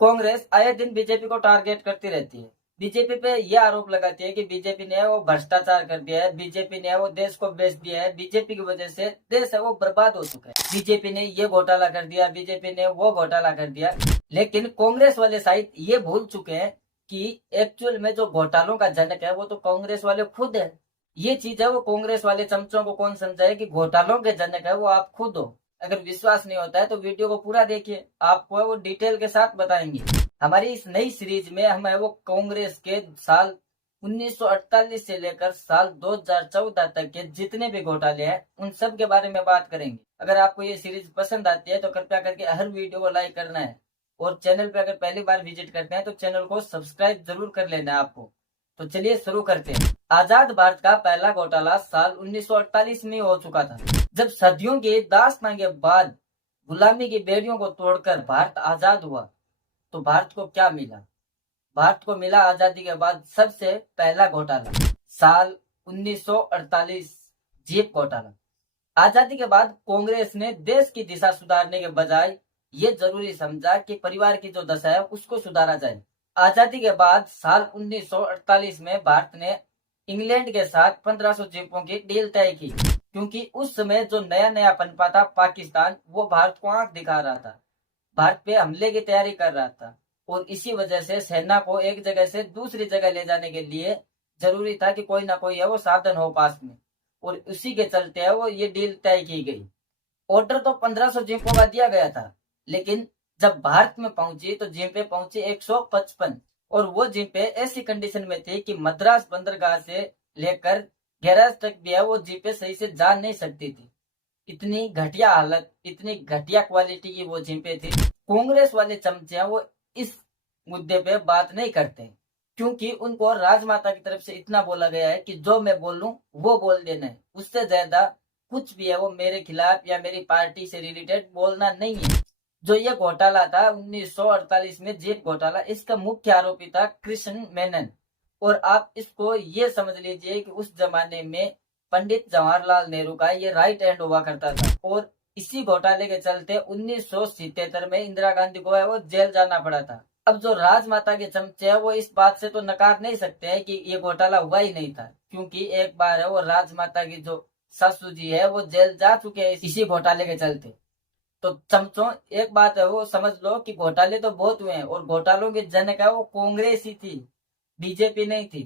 कांग्रेस आए दिन बीजेपी को टारगेट करती रहती है। बीजेपी पे यह आरोप लगाती है कि बीजेपी ने वो भ्रष्टाचार कर दिया है, बीजेपी ने वो देश को बेच दिया है, बीजेपी की वजह से देश है वो बर्बाद हो चुका है, बीजेपी ने ये घोटाला कर दिया, बीजेपी ने वो घोटाला कर दिया। लेकिन कांग्रेस वाले शायद ये भूल चुके हैं कि एक्चुअल में जो घोटालों का जनक है वो तो कांग्रेस वाले खुद है। ये चीज है वो कांग्रेस वाले चमचों को कौन समझाए कि घोटालों के जनक है वो आप खुद हो। अगर विश्वास नहीं होता है तो वीडियो को पूरा देखिए, आपको वो डिटेल के साथ बताएंगे। हमारी इस नई सीरीज में हम है वो कांग्रेस के साल 1948 से लेकर साल 2014 तक के जितने भी घोटाले हैं उन सब के बारे में बात करेंगे। अगर आपको ये सीरीज पसंद आती है तो कृपया करके हर वीडियो को लाइक करना है, और चैनल पे अगर पहली बार विजिट करते हैं तो चैनल को सब्सक्राइब जरूर कर लेना है आपको। तो चलिए शुरू करते हैं। आजाद भारत का पहला घोटाला साल 1948 में हो चुका था, जब सदियों के दास्तां के बाद गुलामी की बेड़ियों को तोड़कर भारत आजाद हुआ। तो भारत को क्या मिला? भारत को मिला आजादी के बाद सबसे पहला घोटाला, साल 1948 जीप घोटाला। आजादी के बाद कांग्रेस ने देश की दिशा सुधारने के बजाय ये जरूरी समझा कि परिवार की जो दशा है उसको सुधारा जाए। आजादी के बाद साल 1948 में भारत ने इंग्लैंड के साथ 1500 जीपों की डील तय की, क्योंकि उस समय जो नया नया पनपा था पाकिस्तान, वो भारत को आंख दिखा रहा था, भारत पे हमले की तैयारी कर रहा था, और इसी वजह से सेना को एक जगह से दूसरी जगह ले जाने के लिए जरूरी था कि कोई ना कोई है वो साधन हो पास में, और उसी के चलते है वो ये डील तय की गई। ऑर्डर तो 1500 जीपों का दिया गया था, लेकिन जब भारत में पहुंची तो जीपें पहुंची 155, और वो जीपें ऐसी कंडीशन में थी कि मद्रास बंदरगाह से लेकर गैराज तक भी है वो जीपें सही से जा नहीं सकती थी। इतनी घटिया हालत, इतनी घटिया क्वालिटी की वो जीपें थी। कांग्रेस वाले चमचे वो इस मुद्दे पे बात नहीं करते, क्योंकि उनको राजमाता की तरफ से इतना बोला गया है कि जो मैं बोलूं वो बोल देना है, उससे ज्यादा कुछ भी है वो मेरे खिलाफ या मेरी पार्टी से रिलेटेड बोलना नहीं है। जो ये घोटाला था 1948 में जीप घोटाला, इसका मुख्य आरोपी था कृष्ण मेनन, और आप इसको ये समझ लीजिए कि उस जमाने में पंडित जवाहरलाल नेहरू का ये राइट हैंड हुआ करता था, और इसी घोटाले के चलते 1977 में इंदिरा गांधी को है वो जेल जाना पड़ा था। अब जो राजमाता के चमचे है वो इस बात से तो नकार नहीं सकते हैं कि ये घोटाला हुआ ही नहीं था, क्योंकि एक बार है वो राजमाता की जो सासू जी है वो जेल जा चुके हैं इसी घोटाले के चलते। तो चमचों, एक बात है वो समझ लो कि घोटाले तो बहुत हुए हैं, और घोटालों के जनक है वो कांग्रेस ही थी, बीजेपी नहीं थी।